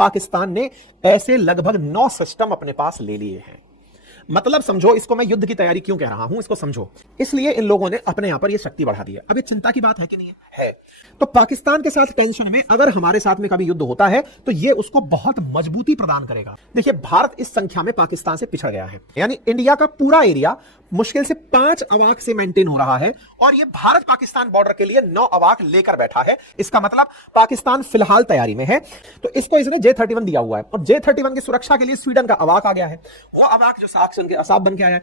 पाकिस्तान ने ऐसे लगभग 9 सिस्टम अपने पास ले लिए हैं। मतलब समझो, इसको मैं युद्ध की तैयारी क्यों कह रहा हूं, इसको समझो। इसलिए इन लोगों ने अपने यहां पर यह शक्ति बढ़ा दी है। अब ये चिंता की बात है कि नहीं है? तो पाकिस्तान के साथ टेंशन में अगर हमारे साथ में कभी युद्ध होता है तो ये उसको बहुत मजबूती प्रदान करेगा। देखिए, भारत इस संख्या में पाकिस्तान से पिछड़ गया है, यानी इंडिया का पूरा एरिया मुश्किल से 5 अवाक से मेंटेन हो रहा है और ये भारत पाकिस्तान बॉर्डर के लिए 9 अवाक लेकर बैठा है। इसका मतलब पाकिस्तान फिलहाल तैयारी में है। तो इसको इसने J-31 दिया हुआ है और J-31 की सुरक्षा के लिए स्वीडन का अवाक आ गया है। वो अवाक जो साक्ष के असाब बन के आया है,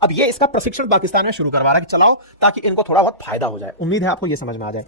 अब ये इसका प्रशिक्षण पाकिस्तान में शुरू करवा रहा है कि चलाओ, ताकि इनको थोड़ा बहुत फायदा हो जाए। उम्मीद है आपको ये समझ में आ जाए।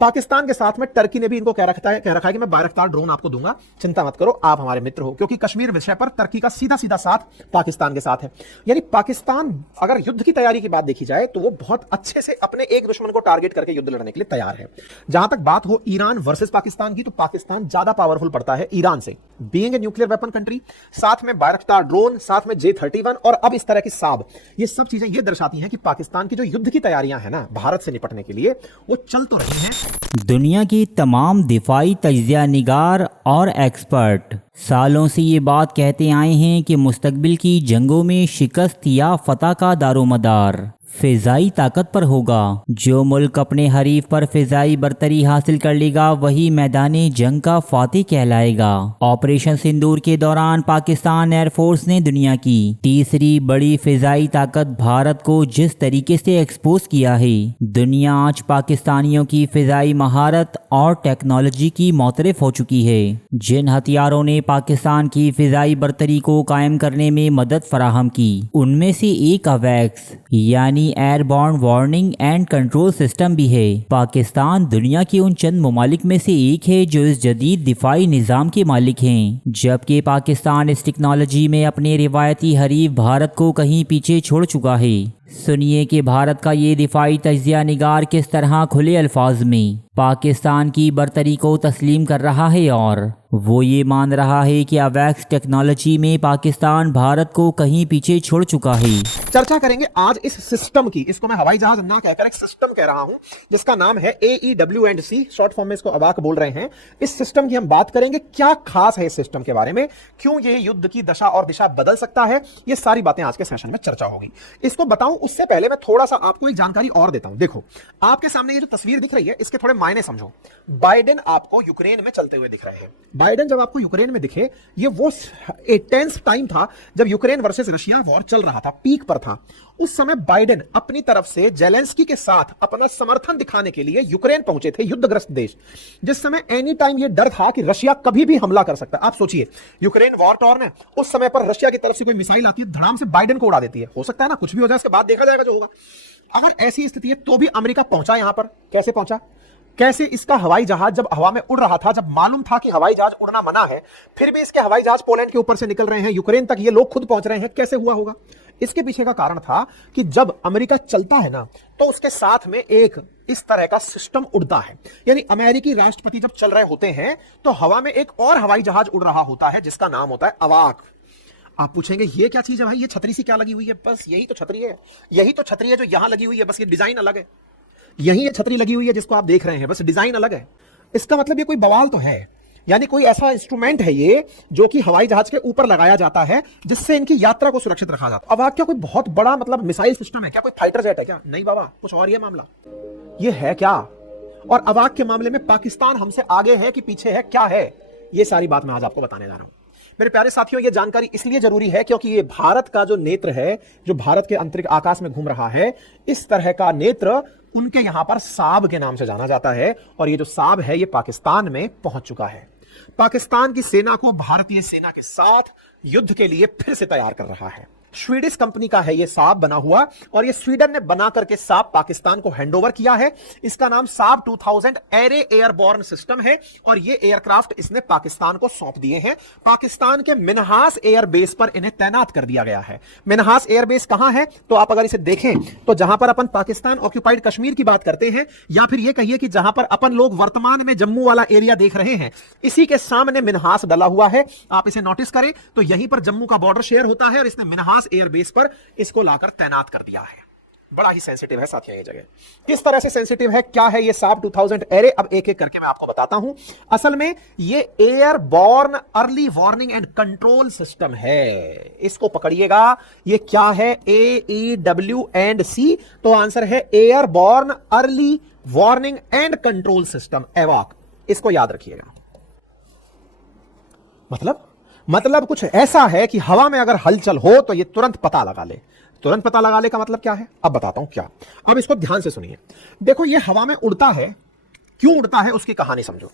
पाकिस्तान के साथ में टर्की ने भी इनको कह रखा है कि मैं बायरख्तार ड्रोन आपको दूंगा, चिंता मत करो, आप हमारे मित्र हो। क्योंकि कश्मीर विषय पर टर्की का सीधा सीधा साथ पाकिस्तान के साथ है। यानी पाकिस्तान अगर युद्ध की तैयारी की बात देखी जाए तो वो बहुत अच्छे से अपने एक दुश्मन को टारगेट करके युद्ध लड़ने के लिए तैयार है। जहां तक बात हो ईरान वर्सेस पाकिस्तान की, तो पाकिस्तान ज्यादा पावरफुल पड़ता है ईरान से, being a nuclear weapon country, साथ में बायरख्तार ड्रोन, साथ में J-31 और अब इस तरह की साब। ये सब चीजें ये दर्शाती हैं कि पाकिस्तान की जो युद्ध की तैयारियां हैं ना भारत से निपटने के लिए, वो चल तो रही हैं। दुनिया की तमाम दिफाई तज्जिया निगार और एक्सपर्ट सालों से ये बात कहते आए हैं कि मुस्तकबिल की जंगों में शिकस्त या फतह का दारोमदार फिजाई ताकत पर होगा। जो मुल्क अपने हरीफ पर फिजाई बरतरी हासिल कर लेगा वही मैदानी जंग का फातिह कहलाएगा। ऑपरेशन सिंदूर के दौरान पाकिस्तान एयरफोर्स ने दुनिया की तीसरी बड़ी फिजाई ताकत भारत को जिस तरीके से एक्सपोज किया है, दुनिया आज पाकिस्तानियों की फिजाई महारत और टेक्नोलॉजी की मोतरफ हो चुकी है। जिन हथियारों ने पाकिस्तान की फिजाई बरतरी को कायम करने में मदद फराहम की, उनमें से एक अवैक्स यानी airborne warning and control system भी है। पाकिस्तान दुनिया के उन चंद ममालिक में से एक है जो इस जदीद दिफाई निज़ाम के मालिक हैं, जबकि पाकिस्तान इस टेक्नोलॉजी में अपने रिवायती हरीफ भारत को कहीं पीछे छोड़ चुका है। सुनिए कि भारत का ये दिफाई तज्जिया निगार किस तरह खुले अल्फाज में पाकिस्तान की बरतरी को तस्लीम कर रहा है और वो ये मान रहा है कि अवैक्स टेक्नोलॉजी में पाकिस्तान भारत को कहीं पीछे छोड़ चुका है। चर्चा करेंगे आज इस सिस्टम की। इसको मैं हवाई जहाज ना कहकर एक सिस्टम कह रहा हूं, जिसका नाम है AEW&C, शॉर्ट फॉर्म में इसको अवाक बोल रहे हैं। इस सिस्टम की हम बात करेंगे, क्या खास है इस सिस्टम के बारे में, क्यों ये युद्ध की दशा और दिशा बदल सकता है, ये सारी बातें आज के सेशन में चर्चा होगी। इसको बताऊं उससे पहले मैं थोड़ा सा आपको एक जानकारी और देता हूं। देखो, आपके सामने ये जो तस्वीर दिख रही है, इसके थोड़े मायने समझो। बाइडेन आपको यूक्रेन में चलते हुए दिख रहे हैं। बाइडेन जब आपको यूक्रेन में दिखे, ये वो टेंस टाइम था जब यूक्रेन वर्सेस रशिया वॉर चल रहा था, पीक पर था। उस समय बाइडेन अपनी तरफ से जेलेंस्की के साथ अपना समर्थन दिखाने के लिए यूक्रेन पहुंचे थे, युद्धग्रस्त देश, जिस समय एनी टाइम ये डर था कि रशिया कभी भी हमला कर सकता है। आप सोचिए, यूक्रेन वॉर टॉर्न है, उस समय पर रशिया की तरफ से कोई मिसाइल आती है, धड़ाम से बाइडेन को उड़ा देती है। हो सकता है ना, कुछ भी हो जाए, उसके बाद देखा जाएगा जो होगा। अगर ऐसी स्थिति है तो भी अमेरिका पहुंचा यहां पर। कैसे पहुंचा? कैसे इसका हवाई जहाज जब हवा में उड़ रहा था, जब मालूम था कि हवाई जहाज उड़ना मना है, फिर भी इसके हवाई जहाज पोलैंड के ऊपर से निकल रहे हैं, यूक्रेन तक ये लोग खुद पहुंच रहे हैं, कैसे हुआ होगा? इसके पीछे का कारण था कि जब अमेरिका चलता है ना, तो उसके साथ में एक इस तरह का सिस्टम उड़ता है। यानी अमेरिकी राष्ट्रपति जब चल रहे होते हैं तो हवा में एक और हवाई जहाज उड़ रहा होता है, जिसका नाम होता है अवाक। आप पूछेंगे ये क्या चीज है भाई, ये छतरी सी क्या लगी हुई है? बस यही तो छतरी है, यही तो छतरी है जो यहां लगी हुई है, बस ये डिजाइन अलग है। यही ये छतरी लगी हुई है जिसको आप देख रहे हैं, बस डिजाइन अलग है। इसका मतलब ये कोई बवाल तो है, यानी कोई ऐसा इंस्ट्रूमेंट है ये जो कि हवाई जहाज के ऊपर लगाया जाता है, जिससे इनकी यात्रा को सुरक्षित रखा जाता है। अवाक क्या कोई बहुत बड़ा मतलब मिसाइल सिस्टम है क्या? कोई फाइटर जेट है क्या? नहीं बाबा, कुछ और ये मामला। ये है क्या? और अवाक के मामले में पाकिस्तान हमसे आगे है कि पीछे है, क्या है? ये सारी बात मैं आज आपको बताने जा रहा हूं। मेरे प्यारे साथियों, ये जानकारी इसलिए जरूरी है क्योंकि ये भारत का जो नेत्र है, जो भारत के अंतरिक्ष आकाश में घूम रहा है, इस तरह का नेत्र उनके यहां पर साब के नाम से जाना जाता है। और ये जो साब है, ये पाकिस्तान में पहुंच चुका है। पाकिस्तान की सेना को भारतीय सेना के साथ युद्ध के लिए फिर से तैयार कर रहा है। स्वीडिश कंपनी का है ये साब बना हुआ, और ये स्वीडन ने बना करके साब पाकिस्तान को हैंडओवर किया है। इसका नाम साब 2000 एरे एयरबॉर्न सिस्टम है, और ये एयरक्राफ्ट इसने पाकिस्तान को सौंप दिए हैं। पाकिस्तान के मिन्हास एयरबेस पर इन्हें तैनात कर दिया गया है। मिन्हास एयरबेस कहां है? तो आप अगर इसे देखें तो जहां पर अपन पाकिस्तान ऑक्यूपाइड कश्मीर की बात करते हैं, या फिर यह कहिए कि जहां पर अपन लोग वर्तमान में जम्मू वाला एरिया देख रहे हैं, इसी के सामने मिन्हास डला हुआ है। आप इसे नोटिस करें तो यहीं पर जम्मू का बॉर्डर शेयर होता है, और इसने मिन्हास एयरबेस पर इसको लाकर तैनात कर दिया है। बड़ा ही सेंसिटिव है साथियों ये जगह। किस तरह से सेंसिटिव है, क्या है ये SAP 2000 एरे, अब एक एक करके मैं आपको बताता हूं। असल में ये airborne early warning and control system है, इसको पकड़िएगा। ये क्या है, AEW&C, तो आंसर है airborne early warning and control system, एवॉक। इसको याद रखिएगा। मतलब कुछ ऐसा है कि हवा में अगर हलचल हो तो ये तुरंत पता लगा ले। तुरंत पता लगा ले का मतलब क्या है, अब बताता हूं क्या। अब इसको ध्यान से सुनिए। देखो ये हवा में उड़ता है, क्यों उड़ता है उसकी कहानी समझो।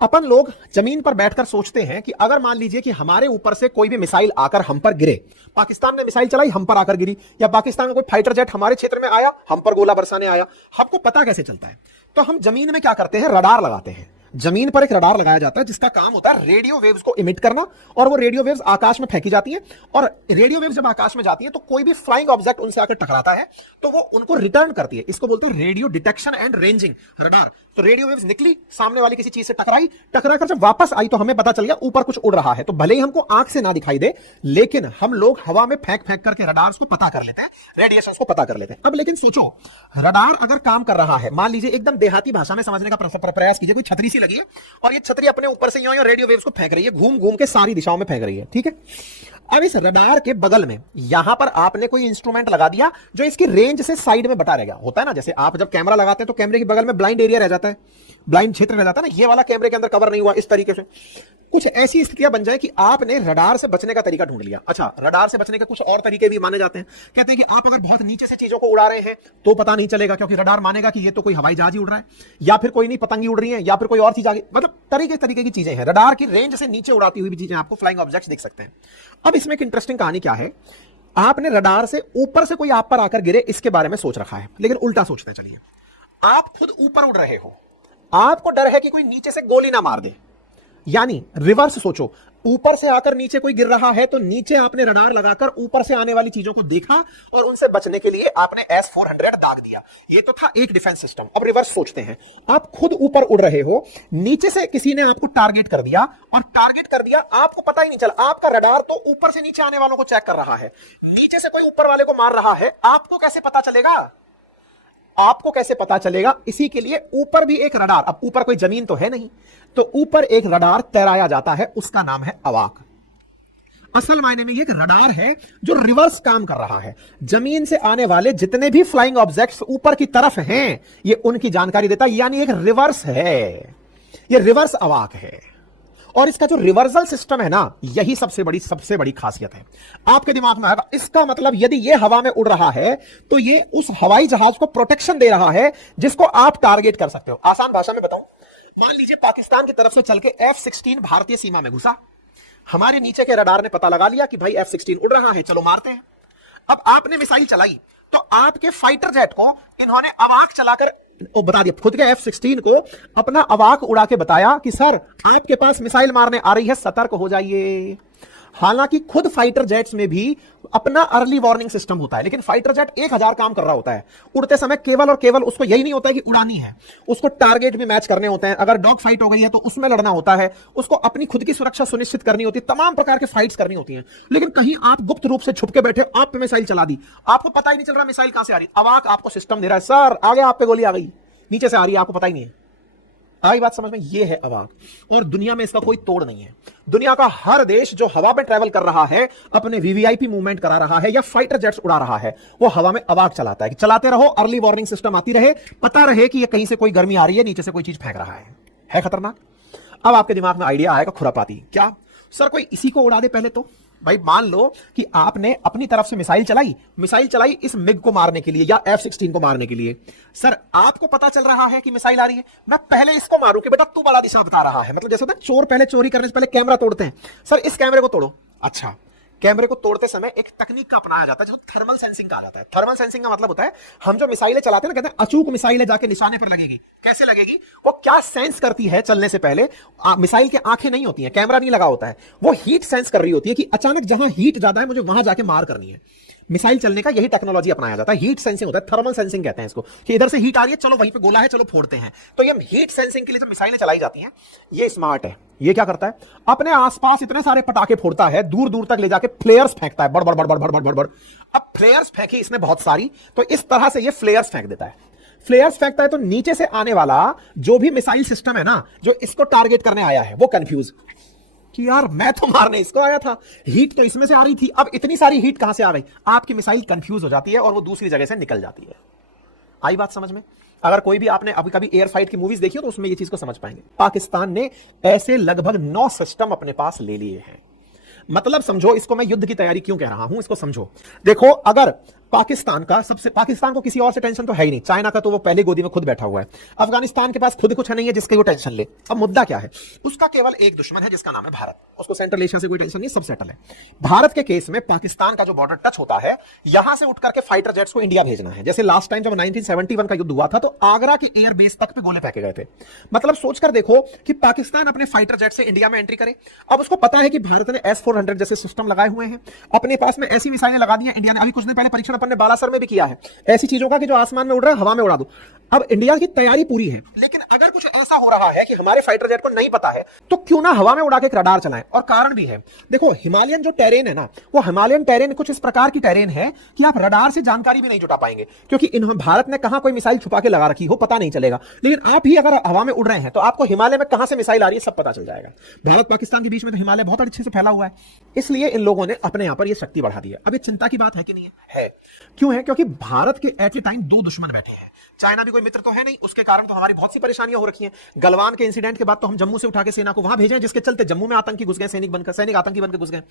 अपन लोग जमीन पर बैठकर सोचते हैं कि अगर मान लीजिए कि हमारे ऊपर से कोई भी मिसाइल आकर हम पर गिरे, पाकिस्तान ने मिसाइल चलाई हम पर आकर गिरी, या पाकिस्तान का कोई फाइटर जेट हमारे क्षेत्र में आया हम पर गोला बरसाने आया, हमको पता कैसे चलता है। तो हम जमीन में क्या करते हैं, रडार लगाते हैं। जमीन पर एक रडार लगाया जाता है जिसका काम होता है रेडियो वेव्स को इमिट करना, और वो रेडियो वेव्स आकाश में फेंकी जाती हैं, और रेडियो वेव्स जब आकाश में जाती है तो कोई भी फ्लाइंग ऑब्जेक्ट उनसे आकर टकराता है तो वो उनको रिटर्न करती है। इसको बोलते हैं radio detection and ranging radar. तो रेडियो वेव्स निकली, सामने वाली किसी चीज से टकराकर जब वापस आई तो हमें पता चल गया ऊपर कुछ उड़ रहा है। तो भले ही हमको आंख से ना दिखाई दे, लेकिन हम लोग हवा में फेंक करके रडार्स को पता कर लेते हैं, रेडिएशंस को पता कर लेते हैं। अब लेकिन सोचो, रडार अगर काम कर रहा है, मान लीजिए एकदम देहाती भाषा में समझने का प्रयास कीजिए, कोई छतरी सी लगी है और ये छतरी अपने ऊपर से यूं रेडियो वेव्स को फेंक रही है, घूम घूम के सारी दिशाओं में फेंक रही है, ठीक है। अब इस रडार के बगल में यहां पर आपने कोई इंस्ट्रूमेंट लगा दिया जो इसकी रेंज से साइड में बटा रह गया। होता है ना, जैसे आप जब कैमरा लगाते हैं तो कैमरे के बगल में ब्लाइंड एरिया रह जाता है, ब्लाइंड क्षेत्र रह जाता है ना, ये वाला कैमरे के अंदर कवर नहीं हुआ। इस तरीके से कुछ ऐसी स्थितियां बन जाए कि आपने रडार से बचने का तरीका ढूंढ लिया। अच्छा, रडार से बचने के कुछ और तरीके भी माने जाते हैं। कहते हैं कि आप अगर बहुत नीचे से चीजों को उड़ा रहे हैं तो पता नहीं चलेगा, क्योंकि रडार मानेगा कि ये तो कोई हवाई जहाज ही उड़ रहा है, या फिर कोई नहीं पतंगी उड़ रही है, या फिर कोई और चीज आगे, मतलब तरीके की चीजें हैं। रडार की रेंज से नीचे उड़ाती हुई भी चीजें आपको फ्लाइंग ऑब्जेक्ट्स दिख सकते हैं। अब इसमें एक इंटरेस्टिंग कहानी क्या है, आपने रडार से ऊपर से कोई आप पर आकर गिरे इसके बारे में सोच रखा है, लेकिन उल्टा सोचते चलिए। आप खुद ऊपर उड़ रहे हो, आपको डर है कि कोई नीचे से गोली ना मार दे, यानी रिवर्स सोचो, ऊपर से आकर नीचे कोई गिर रहा है तो नीचे आपने रडार लगाकर ऊपर से आने वाली चीजों को देखा और उनसे बचने के लिए आपने S-400 दाग दिया। ये तो था एक डिफेंस सिस्टम। अब रिवर्स सोचते हैं, आप खुद ऊपर उड़ रहे हो, नीचे से किसी ने आपको टारगेट कर दिया, और टारगेट कर दिया आपको पता ही नहीं चला, आपका रडार तो ऊपर से नीचे आने वालों को चेक कर रहा है, नीचे से कोई ऊपर वाले को मार रहा है, आपको कैसे पता चलेगा? आपको कैसे पता चलेगा? इसी के लिए ऊपर भी एक रडार, अब ऊपर कोई जमीन तो है नहीं, तो ऊपर एक रडार तैराया जाता है, उसका नाम है अवाक। असल मायने में ये एक रडार है जो रिवर्स काम कर रहा है। जमीन से आने वाले जितने भी फ्लाइंग ऑब्जेक्ट्स ऊपर की तरफ हैं, ये उनकी जानकारी देता है, यानी एक रिवर्स है, ये रिवर्स अवाक है। और इसका जो रिवर्सल सिस्टम है ना, यही सबसे बड़ी खासियत है। आपके दिमाग में आएगा, इसका मतलब यदि ये हवा में उड़ रहा है तो ये उस हवाई जहाज को प्रोटेक्शन दे रहा है जिसको आप टारगेट कर सकते हो। आसान भाषा में बताऊं, मान लीजिए पाकिस्तान की तरफ से चल के F-16 भारतीय सीमा में घुसा, हमारे नीचे के रडार ने पता लगा लिया कि भाई F-16 उड़ रहा है, चलो मारते हैं। अब आपने मिसाइल चलाई तो आपके फाइटर जेट को इन्होंने अवाक चलाकर बता दिया, खुद के F-16 को अपना अवाक उड़ा के बताया कि सर आपके पास मिसाइल मारने आ रही है, सतर्क हो जाइए। हालांकि खुद फाइटर जेट्स में भी अपना अर्ली वार्निंग सिस्टम होता है, लेकिन फाइटर जेट 1000 काम कर रहा होता है उड़ते समय, केवल और केवल उसको यही नहीं होता है कि उड़ानी है, उसको टारगेट भी मैच करने होते हैं। अगर डॉग फाइट हो गई है तो उसमें लड़ना होता है, उसको अपनी खुद की सुरक्षा सुनिश्चित करनी होती है, तमाम प्रकार के फाइट्स करनी होती हैं। लेकिन कहीं आप गुप्त रूप से छुप के बैठे, आप पे मिसाइल चला दी, आपको पता ही नहीं चल रहा मिसाइल कहां से आ रही, अवाक आपको सिस्टम दे रहा है, सर आगे आप पे गोली आ गई, नीचे से आ रही है, आपको पता ही नहीं है। आई बात समझ में? ये है अवाक, और दुनिया में इसका कोई तोड़ नहीं है। दुनिया का हर देश जो हवा में ट्रैवल कर रहा है, अपने वीवीआईपी मूवमेंट करा रहा है या फाइटर जेट्स उड़ा रहा है, वो हवा में अवाक चलाता है कि चलाते रहो, अर्ली वार्निंग सिस्टम आती रहे, पता रहे कि ये कहीं से कोई गर्मी आ रही है, नीचे से कोई चीज फेंक रहा है खतरनाक। अब आपके दिमाग में आइडिया आएगा खुरापाती, क्या सर कोई इसी को उड़ा दे पहले तो? भाई मान लो कि आपने अपनी तरफ से मिसाइल चलाई इस मिग को मारने के लिए या F-16 को मारने के लिए। सर आपको पता चल रहा है कि मिसाइल आ रही है, मैं पहले इसको मारूं कि बेटा तू बड़ा दिशा बता रहा है। मतलब जैसे होता है चोर पहले चोरी करने से पहले कैमरा तोड़ते हैं, सर इस कैमरे को तोड़ो। अच्छा, कैमरे को तोड़ते समय एक तकनीक का अपनाया जाता है जिसको थर्मल सेंसिंग कहा जाता है। थर्मल सेंसिंग का मतलब होता है, हम जो मिसाइलें चलाते हैं ना, कहते हैं अचूक मिसाइलें जाके निशाने पर लगेगी। कैसे लगेगी? वो क्या सेंस करती है चलने से पहले, मिसाइल की आंखें नहीं होती हैं, कैमरा नहीं लगा होता है, वो हीट सेंस कर रही होती है कि अचानक जहां हीट ज्यादा है मुझे वहां जाके मार करनी है। मिसाइल चलने का यही टेक्नोलॉजी अपनाया जाता है। हीट सेंसिंग होता है, थर्मल सेंसिंग कहते हैं इसको, कि इधर से हीट आ रही है, चलो वहीं पे गोला है, चलो फोड़ते हैं। तो ये हीट सेंसिंग के लिए जो मिसाइलें चलाई जाती हैं, ये स्मार्ट है। ये क्या करता है, अपने आसपास इतने सारे पटाखे फोड़ता है, दूर दूर तक ले जाके फ्लेयर्स फेंकता है, बड़ बड़ बड़ बड़ बड़ बड़ बड़। अब फ्लेयर्स फेंकी इसने बहुत सारी, तो इस तरह से ये फ्लेयर्स फेंक देता है। फ्लेयर्स फेंकता है तो नीचे से आने वाला जो भी मिसाइल सिस्टम है ना, जो इसको टारगेट करने आया है, वो कंफ्यूज कि यार मैं तो मारने इसको आया था, हीट तो इसमें से आ रही थी, अब इतनी सारी हीट कहां से आ गई। आपकी मिसाइल कंफ्यूज हो जाती है और वो दूसरी जगह से निकल जाती है। आई बात समझ में? अगर कोई भी आपने अभी कभी एयर फाइट की मूवीज देखी हो तो उसमें ये चीज को समझ पाएंगे। पाकिस्तान ने ऐसे लगभग 9 सिस्टम अपने पास ले लिए हैं। मतलब समझो, इसको मैं युद्ध की तैयारी क्यों कह रहा हूं, इसको समझो। देखो, अगर पाकिस्तान को किसी और से टेंशन तो है ही नहीं, चाइना का तो वो पहले गोदी में खुद बैठा हुआ है, अफगानिस्तान के पास खुद कुछ नहीं है जिसकी वो टेंशन ले। अब मुद्दा क्या है, उसका केवल एक दुश्मन है जिसका नाम है भारत। उसको सेंट्रल एशिया से कोई टेंशन नहीं, सब सेटल है। भारत के केस में पाकिस्तान का जो बॉर्डर टच होता है, यहां से उठ करके फाइटर जेट्स को इंडिया भेजना है। जैसे लास्ट टाइम जब 1971 का युद्ध हुआ था, तो आगरा के एयर बेस तक पे गोले फेंके गए थे। मतलब सोचकर देखो कि पाकिस्तान अपने फाइटर जेट से इंडिया में एंट्री करे। अब उसको पता है कि भारत ने S-400 जैसे सिस्टम लगाए हुए हैं, अपने पास में ऐसी मिसाइलें लगा दी हैं इंडिया ने। अभी कुछ दिन पहले परीक्षण अपन ने बालासर में भी किया है, ऐसी चीजों का कि जो आसमान में उड़ रहा है हवा में उड़ा दो। अब इंडिया की तैयारी पूरी है, लेकिन अगर कुछ ऐसा हो रहा है कि हमारे फाइटर जेट को नहीं पता है, तो क्यों ना हवा में उड़ा के रडार चलाएं। और कारण भी है, देखो हिमालयन जो टेरेन है ना, वो हिमालयन टेरेन कुछ इस प्रकार की टेरेन है कि आप रडार से जानकारी भी नहीं जुटा पाएंगे, क्योंकि भारत ने कहां कोई मिसाइल छुपा के लगा रखी हो पता नहीं चलेगा। लेकिन आप ही अगर हवा में उड़ रहे हैं तो आपको हिमालय में कहां से मिसाइल आ रही है सब पता चल जाएगा। भारत पाकिस्तान के बीच में तो हिमालय बहुत अच्छे से फैला हुआ है, इसलिए इन लोगों ने अपने यहां पर यह शक्ति बढ़ा दी है। अब ये चिंता की बात है कि नहीं है? क्यों है? क्योंकि भारत के एट ए टाइम 2 दुश्मन बैठे हैं। चाइना भी कोई मित्र तो है नहीं, उसके कारण तो हमारी बहुत सी परेशानियां हो रखी हैं। गलवान के इंसिडेंट के बाद तो हम जम्मू से उठा के सेना को वहां भेजे, जिसके चलते जम्मू में आतंकी घुस गए, सैनिक आतंकी बनकर घुस गए।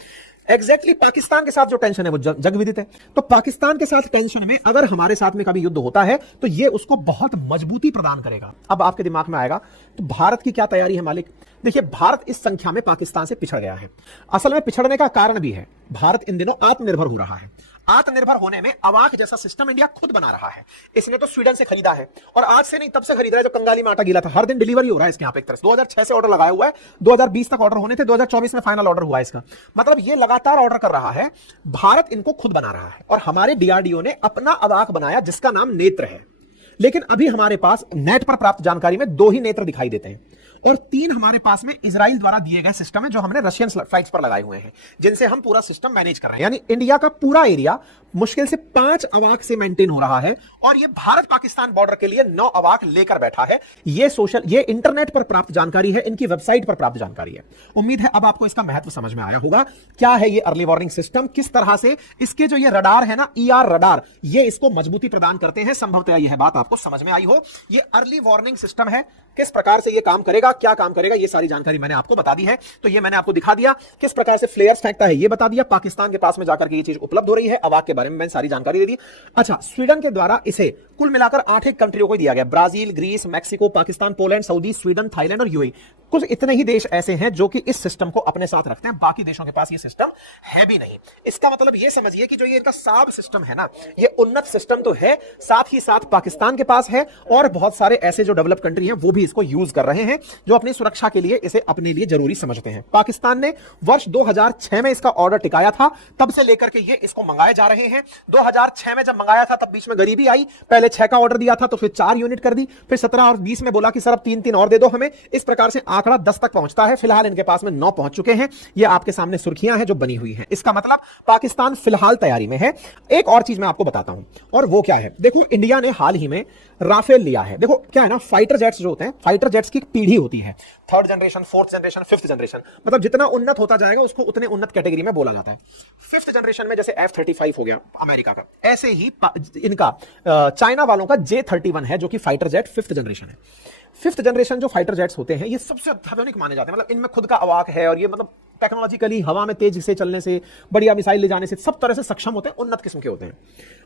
एग्जैक्टली पाकिस्तान के साथ जो टेंशन है वो जग विदित है। तो पाकिस्तान के साथ टेंशन में अगर हमारे साथ में कभी युद्ध होता है तो ये उसको बहुत मजबूती प्रदान करेगा। अब आपके दिमाग में आएगा तो भारत की क्या तैयारी है मालिक? देखिए, भारत इस संख्या में पाकिस्तान से पिछड़ गया है। असल में पिछड़ने का कारण भी है, भारत इन दिनों आत्मनिर्भर हो रहा है। आत्मनिर्भर होने में अवाक जैसा सिस्टम इंडिया खुद बना रहा है। इसने तो स्वीडन से खरीदा है, और आज से नहीं तब से खरीद रहा है जब कंगाली में आटा गीला था। हर दिन डिलीवरी हो रहा है इसके यहाँ पे। एक तरह से 2006 से ऑर्डर लगाया हुआ है, 2020 तक ऑर्डर होने थे, 2024 में फाइनल ऑर्डर हुआ इसका। मतलब ये लगातार ऑर्डर कर रहा है, भारत इनको खुद बना रहा है। और हमारे डीआरडीओ ने अपना अवाक बनाया जिसका नाम नेत्र है। लेकिन अभी हमारे पास नेट पर प्राप्त जानकारी में 2 ही नेत्र दिखाई देते हैं, और 3 हमारे पास में इजराइल द्वारा दिए गए सिस्टम है जो हमने रशियन फ्लाइट्स पर लगाए हुए हैं, जिनसे हम पूरा सिस्टम मैनेज कर रहे हैं। यानी इंडिया का पूरा एरिया मुश्किल से 5 अवाक से मेंटेन हो रहा है, और ये भारत पाकिस्तान बॉर्डर के लिए 9 अवाक लेकर बैठा है। ये इंटरनेट पर प्राप्त जानकारी है, इनकी वेबसाइट पर प्राप्त जानकारी है। उम्मीद है अब आपको इसका महत्व समझ में आया होगा। क्या है ये अर्ली वार्निंग सिस्टम, किस तरह से इसके जो ये रडार है ना, ER रडार, ये इसको मजबूती प्रदान करते हैं। संभवतः यह बात आपको समझ में आई हो। ये अर्ली वार्निंग सिस्टम है, किस प्रकार से ये काम करेगा, क्या काम करेगा, ये सारी जानकारी मैंने आपको बता दी है। तो ये मैंने आपको दिखा दिया, किस प्रकार से फ्लेयर्स फेंकता है ये बता दिया, पाकिस्तान के पास में जाकर के ये चीज उपलब्ध हो रही है, अवाक के बारे में मैंने सारी जानकारी दे दी। अच्छा, स्वीडन के द्वारा इसे कुल मिलाकर 8 कंट्रियों को दिया गया, Brazil, Greece, Mexico, Pakistan, Poland, Saudi, Sweden, Thailand और यूएई। कुछ इतने ही देश ऐसे हैं जो कि इस सिस्टम को अपने साथ रखते हैं, बाकी देशों के पास ये सिस्टम है भी नहीं। इसका मतलब ये समझिए कि जो ये इनका साब सिस्टम है ना, ये उन्नत सिस्टम तो है, साथ ही साथ पाकिस्तान के पास है, और बहुत सारे ऐसे जो डेवलप कंट्री हैं वो भी इसको यूज कर रहे हैं, जो अपनी सुरक्षा के लिए इसे अपने लिए जरूरी समझते हैं। पाकिस्तान ने वर्ष 2006 में इसका ऑर्डर टिकाया था, तब से लेकर के ये इसको मंगाए जा रहे हैं। 2006 में जब मंगाया था तब बीच में गरीबी आई, पहले 6 का ऑर्डर दिया था तो फिर 4 यूनिट कर दी, फिर 17 और 20 में बोला कि सर अब 3-3 और दे दो हमें। इस प्रकार से आंकड़ा 10 तक पहुंचता है। फिलहाल इनके पास में 9 पहुंच चुके हैं। ये आपके सामने सुर्खियां हैं जो बनी हुई हैं। इसका मतलब पाकिस्तान फिलहाल तैयारी में है। एक और चीज मैं आपको बताता हूं, और वो क्या है, देखो इंडिया ने हाल ही में राफेल लिया है। देखो क्या है ना, फाइटर जेट्स जो होते हैं, फाइटर जेट्स की पीढ़ी होती है, 3rd generation, 4th generation, 5th generation, मतलब जितना उन्नत होता जाएगा उसको उतने उन्नत कैटेगरी में बोला जाता है। 5th जनरेशन में जैसे F-35 हो गया अमेरिका का, ऐसे ही इनका चाइना वालों का J-31 है जो कि फाइटर जेट 5th जनरेशन है। 5th जनरेशन जो फाइटर जेट्स होते हैं ये सबसे अत्याधुनिक माने जाते हैं। मतलब इनमें खुद का अवाक है, और ये मतलब टेक्नोलॉजिकली हवा में तेज से चलने से, बढ़िया मिसाइल ले जाने से सब तरह से सक्षम होते हैं, उन्नत किस्म के होते हैं।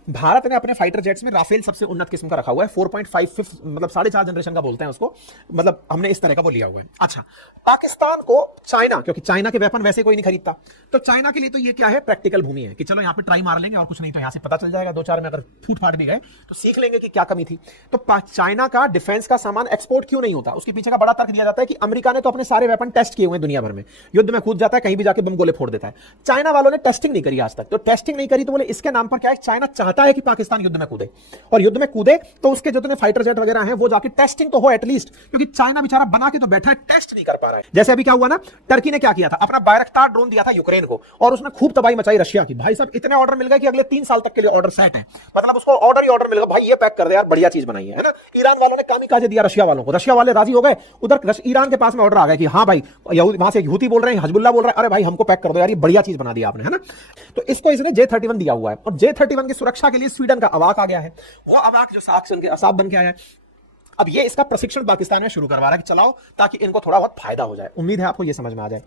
भारत ने अपने फाइटर जेट्स में राफेल सबसे उन्नत किस्म का रखा हुआ है, 4.55 मतलब 4.5 जनरेशन का बोलते हैं उसको, मतलब हमने इस तरह का वो लिया हुआ है। अच्छा, पाकिस्तान को चाइना, क्योंकि चाइना के वेपन वैसे कोई नहीं खरीदता, तो चाइना के लिए तो ये क्या है, प्रैक्टिकल भूमि है कि चलो यहाँ पे ट्राई मार लेंगे और कुछ नहीं तो यहाँ से पता चल जाएगा, 2-4 में अगर फूट फाट भी गए तो सीख लेंगे कि क्या कमी थी। तो चाइना का डिफेंस का सामान एक्सपोर्ट क्यों नहीं होता, उसके पीछे का बड़ा तर्क दिया जाता है कि अमेरिका ने तो अपने सारे वेपन टेस्ट किए हुए हैं दुनिया भर में, युद्ध में खुद जाता है, कहीं भी जाके बम गोले फोड़ देता है। चाइना वालों ने टेस्टिंग नहीं करी आज तक, तो टेस्टिंग नहीं करी तो बोले इसके नाम पर क्या है, चाइना चाहता है कि पाकिस्तान युद्ध में कूदे, और युद्ध में कूदे तो उसके जितने फाइटर जेट वगैरह हैं वो जाके टेस्टिंग तो हो एटलीस्ट, क्योंकि चाइना बेचारा बना के तो बैठा है, टेस्ट नहीं कर पा रहा है। जैसे अभी क्या हुआ ना, टर्की ने क्या किया था, अपना बायरक्तार ड्रोन दिया था यूक्रेन को, और उसने खूब तबाही मचाई रशिया की। भाई साहब इतने ऑर्डर मिल गए कि अगले 3 साल तक के लिए ऑर्डर सेट है, मतलब उसको ऑर्डर ही ऑर्डर मिल गया, भाई ये पैक कर दे यार, बढ़िया चीज बनाई है ना। ईरान वालों ने कामिकाजे दिया रशिया वालों को, रशिया वाले राजी हो गए, उधर ईरान के पास में ऑर्डर आ गया कि हाँ भाई वहां से हूती बोल रहे हैं, हिजबुल्लाह बोल रहा है, अरे भाई हमको पैक कर दो यार, ये बढ़िया चीज बना दी आपने, है ना। तो इसको इसने J-31 दिया हुआ है, और J-31 की सुरक्षा के लिए स्वीडन का अवाक आ गया है, वो अवाक जो साफ बन के आया है। अब ये इसका प्रशिक्षण पाकिस्तान में शुरू करवा रहा है कि चलाओ, ताकि इनको थोड़ा बहुत फायदा हो जाए। उम्मीद है आपको ये समझ में आ जाए।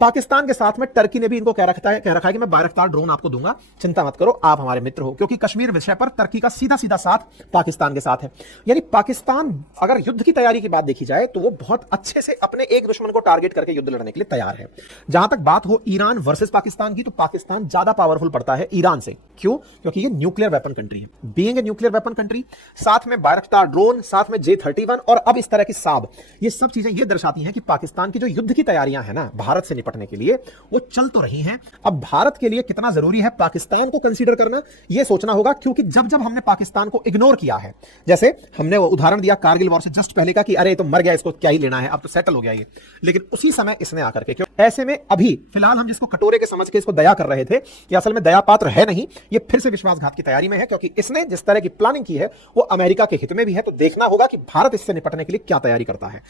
पाकिस्तान के साथ में टर्की ने भी इनको कह रखा है कि मैं बायरक्तार ड्रोन आपको दूंगा, चिंता मत करो, आप हमारे मित्र हो, क्योंकि कश्मीर विषय पर टर्की का सीधा सीधा साथ पाकिस्तान के साथ है। यानी पाकिस्तान अगर युद्ध की तैयारी की बात देखी जाए तो वो बहुत अच्छे से अपने एक दुश्मन को टारगेट करके युद्ध लड़ने के लिए तैयार है। जहां तक बात हो ईरान वर्सेस पाकिस्तान की, तो पाकिस्तान ज्यादा पावरफुल पड़ता है ईरान से। क्यों? क्योंकि ये न्यूक्लियर वेपन कंट्री है, being a nuclear weapon country, साथ में बायरक्तार ड्रोन, साथ में J-31 और अब इस तरह की साब, ये सब चीजें ये दर्शाती हैं कि पाकिस्तान की जो युद्ध की तैयारियां हैं ना भारत से निपटने के लिए, वो चल तो रही हैं। अब भारत के लिए कितना जरूरी है पाकिस्तान को कंसीडर करना, यह सोचना होगा, क्योंकि जब जब हमने पाकिस्तान को इग्नोर किया है, जैसे हमने वो उदाहरण दिया कारगिल वॉर से जस्ट पहले का कि अरे तो मर गया, इसको क्या ही लेना है, अब तो सेटल हो गया ये, लेकिन उसी समय इसने आकर के, क्यों ऐसे में अभी फिलहाल हम जिसको कटोरे के समझ के इसको दया कर रहे थे, ये असल में दया पात्र है नहीं, ये फिर से विश्वासघात की तैयारी में है, क्योंकि इसने जिस तरह की प्लानिंग की है वो अमेरिका के हित में भी है। तो देखना होगा कि भारत इससे निपटने के लिए क्या तैयारी करता है।